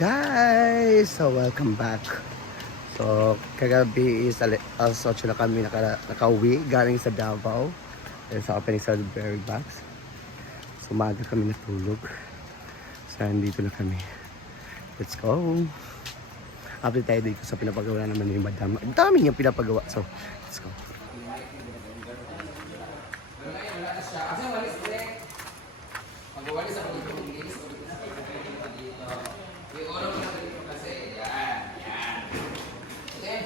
Guys! So, welcome back. So, kagabi is alas 8 na kami nakauwi galing sa Davao. Dahil sa opening sa Berry Box. So, maaga kami natulog. So, dito na kami. Let's go! Update tayo dito sa pinapagawa naman ni Madam. Ang dami niyang pinapagawa. So, let's go.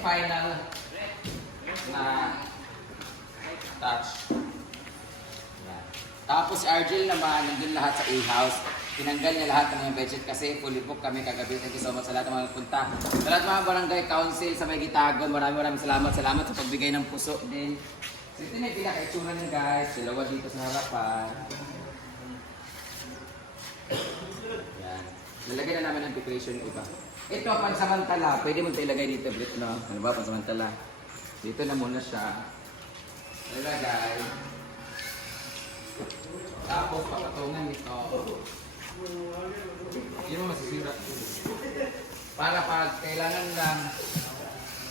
Final na touch. Yan. Tapos si Argel naman, nandun lahat sa A-house. Tinanggal niya lahat ng mga budget kasi fully book kami kagabi. Thank you so much sa lahat ng mga punta. Sa lahat ng mga barangay council sa may Gitagon, maraming salamat. Salamat sa pagbigay ng puso din. So ito na yung pinaka-itsura niya guys. Dalawa dito sa harapan. Yan. Lalagyan na namin ang decoration ng iba. Ito, pansamantala. Pwede mo ito ilagay dito, Brit, no? Ano ba, pansamantala? Dito na muna siya. Ilagay. Tapos, papatungan ito. Yun mo masisira. Para pag kailangan lang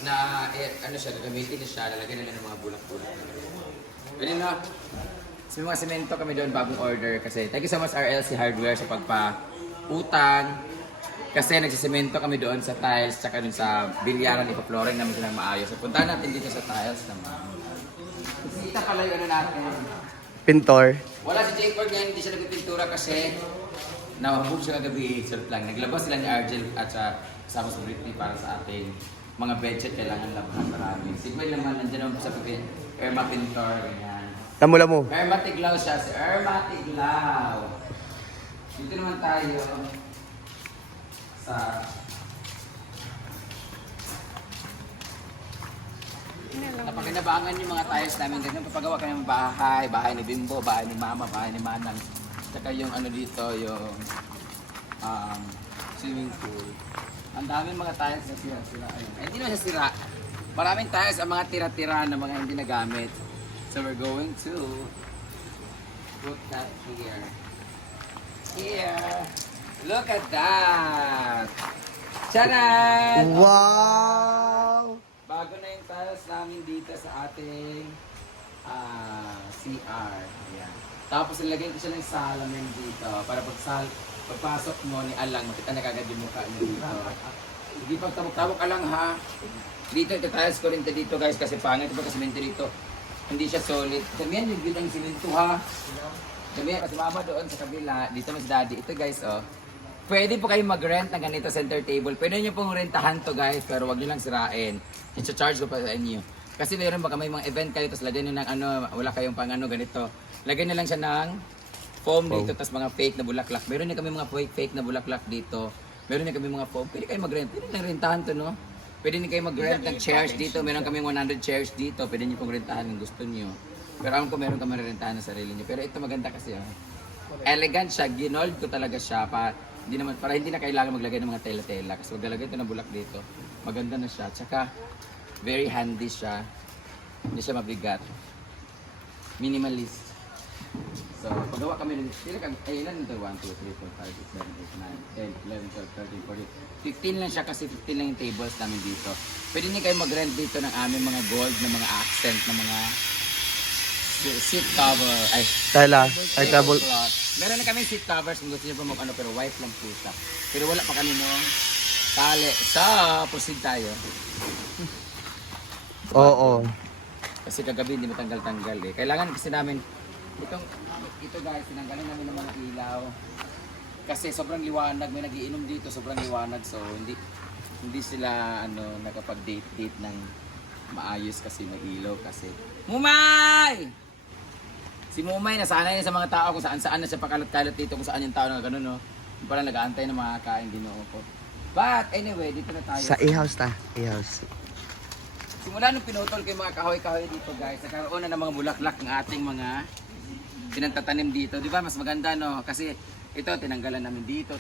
na, ano siya, gagamitin siya, lalagyan na lang ng mga bulak-bulak. Pwede na. Sa mga semento kami doon, bagong order. Kasi, thank you so much RLC Hardware sa pagpa-utang. Kasi nagsisemento kami doon sa tiles, tsaka dun sa bilyaran, ipa-flooring namin silang maayos. So punta natin dito sa tiles naman. Kita pala yung ano natin. Pintor. Wala si Jake Ford ngayon, hindi siya nagpipintura kasi nahubog siya kagabi, surf lang. Naglabas sila ni Argel at kasama sa Britney para sa ating mga budget, kailangan lang marami. Si Gwen naman, nandiyan naman sa Irma Pintor, ganyan. Lamu-lamu. Irma Tiglaw siya, si Irma Tiglaw. Dito naman tayo sa napakinabangan yung mga tiles namin dito. Papagawa kami ng bahay ni Bimbo, bahay ni Mama, bahay ni Manang. Tsaka yung ano dito, yung swimming pool. Ang daming mga tiles na sira-sira. Hindi naman siya sira. Maraming tiles ang mga tira-tira na mga hindi nagamit. So we're going to put that here. Here. Look at that! Charan! Wow! Bago na yung tiles namin dito sa ating CR. Ayan. Tapos ilagay ko siya ng salamin dito para pagpasok mo ni Alang, makita na kagad yung mukha niyo dito. Hindi pagtabok-tabok Alang ha. Dito ito tiles ko rin dito guys kasi pangit ito kasi semento dito. Hindi siya solid. Damihan yung bilang semento ha. Damihan kasi mama doon sa kabila. Dito mas daddy. Ito guys oh. Pwede po kayong mag-rent ng ganito center table. Pwede nyo pong rentahan to guys, pero wag nyo lang sirain. I-charge ko pa sa inyo. Kasi meron baka may mga event kayo, tapos lagyan nyo ng ano, wala kayong pang ano ganito. Lagyan nyo lang siya ng foam dito, tapos mga fake na bulaklak. Meron na kami mga fake na bulaklak dito. Meron na kami mga foam. Pwede kayo mag-rent. Pwede lang rentahan to, no? Pwede nyo kayo mag-rent ng chairs dito. Meron kami 100 chairs dito. Pwede nyo pong rentahan kung gusto nyo. Pero alam ko meron kami rentahan na sarili nyo. Pero ito maganda kasi, oh. Elegant siya. Ginold ko talaga siya. Hindi naman, para hindi na kailangan maglagay ng mga tela-tela kasi maglalagay ito ng bulak dito. Maganda na siya. Tsaka, very handy siya. Hindi siya mabigat. Minimalist. So, paggawa kami ng, ilan ito? 1, 2, 3, 4, 5, 6, 7, 8, 9, 10, 11, 12, 13, 14, 15 lang siya kasi 15 lang yung tables namin dito. Pwede niyo kayo mag-rent dito ng aming mga gold na mga accent na mga seat cover. Ay, Tala. Ay, tabol. Meron na kami seat covers kung gusto niyo pa mag-ano pero white lang po siya. Pero wala pa kami nung tali. So, proceed tayo. Oo. Kasi kagabi hindi matanggal-tanggal eh. Kailangan kasi namin ito guys, tinanggalin namin ng mga ilaw. Kasi sobrang liwanag, may nagiinom dito, sobrang liwanag. So, hindi sila nakapag-date ng maayos kasi may ilaw kasi. Mumay! Si Mumay, nasanay na sa mga tao kung saan-saan na siya pakalat-kalat dito, kung saan yung tao na gano'n, no? Yung pala nag-aantay na makakain din ako. But anyway, dito na tayo. Sa A-house ta. A-house. Simula nung pinutol ko yung mga kahoy-kahoy dito guys, nagkaroon na ng mga bulaklak ng ating mga pinagtatanim dito. Di ba? Mas maganda no? Kasi ito, tinanggalan namin dito,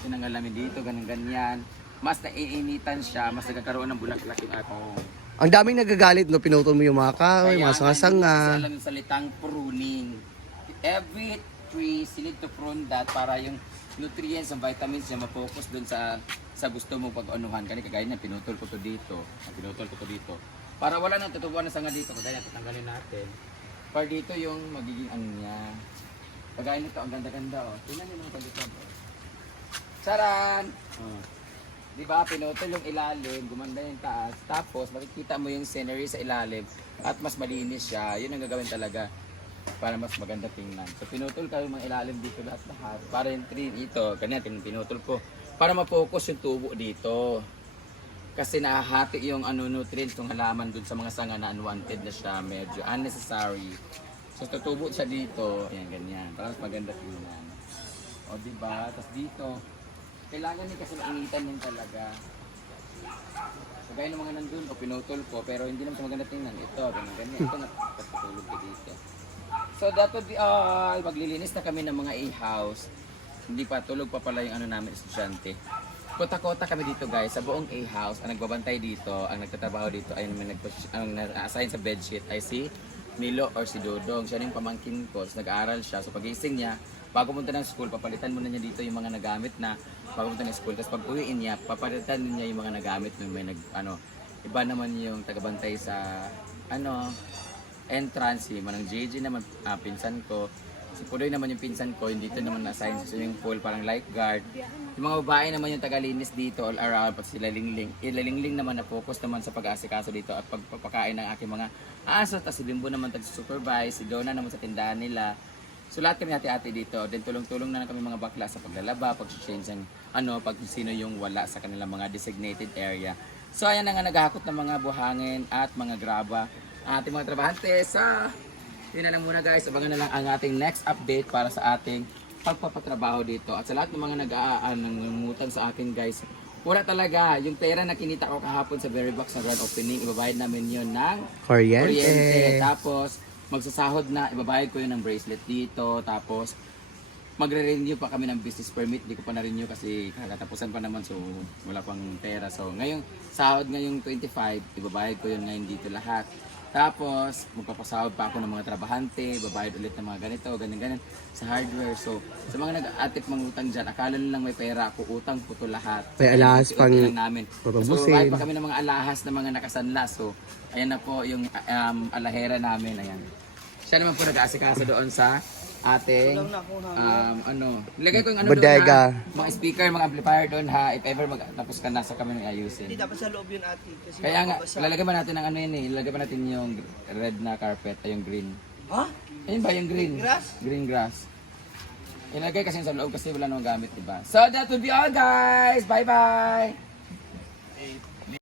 ganyan-ganyan. Mas naiinitan siya, mas nagkakaroon ng bulaklak yung ating. Ang daming nagagalit no, pinutol mo yung mga kahoy, mga sanga-sanga. Kasi alam yung salitang pruning. Every trees, you need to prune that para yung nutrients, ang vitamins niya, ma-focus dun sa gusto mo pag-anuhan. Kani kagaya niya, pinutol ko to dito. Pinutol ko to dito. Para wala nang tutubuan na sanga dito, kagaya tatanggalin natin. Para dito yung magiging ano niya. Kagaya nito, ang ganda-ganda oh. Tingnan niyo mga pagkikab oh. Charan! Oh. Diba, pinutol yung ilalim, gumanda yung taas. Tapos, makikita mo yung scenery sa ilalim at mas malinis siya. Yun ang gagawin talaga para mas maganda tingnan. So, pinutol ka yung mga ilalim dito lahat-lahat. Para yung tree ito, ganyan, pinutol ko. Para ma-focus yung tubo dito. Kasi nahahati yung nutrients ng halaman dun sa mga sanga na unwanted na siya, medyo unnecessary. So, tutubo siya dito. Ayan, ganyan. Para mas maganda tingnan. O, diba? Tapos dito, kailangan din kasi mainitan yan talaga. So, gaya ng mga nandun, o pinutol ko, pero hindi naman siya maganda tingnan. Ito, ganyan. Ito, napatulog ko dito. So, that would be all. Maglilinis na kami ng mga A-house. Hindi pa, tulog pa pala yung namin, estudyante. Kota-kota kami dito guys, sa buong A-house. Ang nagbabantay dito, ang nagtatrabaho dito, ay ang na-assign sa bedsheet ay si Milo or si Dodong. Siya yung pamangkin ko, so, nag-aaral siya. So pagising niya, bago punta ng school, papalitan muna niya dito yung mga nagamit na bago punta ng school. Tapos pag uwiin niya, papalitan niya yung mga nagamit na may iba naman yung tagabantay sa entrance, si Manang JJ naman, pinsan ko. Si Pudoy naman yung pinsan ko, yung dito naman na-assign sa swimming pool, parang lifeguard. Yung mga babae naman yung tagalinis dito all around, pati sila Lingling. Lingling naman na focus naman sa pag-aasikaso dito at pagpapakain ng aking mga aso. Tapos si Bimbo naman tag-supervise, si Donna naman sa tindahan nila. So lahat kami hati-hati dito. Then tulong-tulong na kami mga bakla sa paglalaba, pag-change ng pag sino yung wala sa kanilang mga designated area. So ayan na nga naghahakot ng mga buhangin at mga graba ating mga trabahante sa yun na lang muna guys, abangan na lang ang ating next update para sa ating pagpapatrabaho dito. At sa lahat ng mga nangungutang sa akin guys, wala talaga. Yung pera na kinita ko kahapon sa Very Box na grand opening, ibabayad namin yun ng kuryente. Tapos magsasahod na, ibabayad ko yun ng bracelet dito. Tapos magre-renew pa kami ng business permit. Di ko pa na-renew kasi kakatapusan pa naman, so wala pang pera. So ngayong sahod ngayong 25, ibabayad ko yun ngayon dito lahat. Tapos, magpapasahod pa ako ng mga trabahante, babayad ulit ng mga ganito, ganyan-ganyan, sa hardware. So, sa mga nag-atip mangutang dyan, akala lang may pera ako, utang po to lahat. May alahas pang namin. So, tutubusin. kahit pa kami ng mga alahas na mga nakasanlas. So, ayan na po yung alahera namin, ayan. Siya naman po nag-aasikaso doon sa ating nilagay ko yung bodega. doon ha, mga speaker, mga amplifier doon ha, if ever tapos ka nasa kami ng ayusin. Hindi dapat sa loob yun ate. Kasi Kaya nga, mababasa. lalagyan ba natin ng ilalagay ba natin yung red na carpet ay yung green. Ha? Ayun ba yung green? Green grass? Green grass. Ilagay kasi sa loob kasi wala namang gamit, diba? So that would be all guys. Bye bye.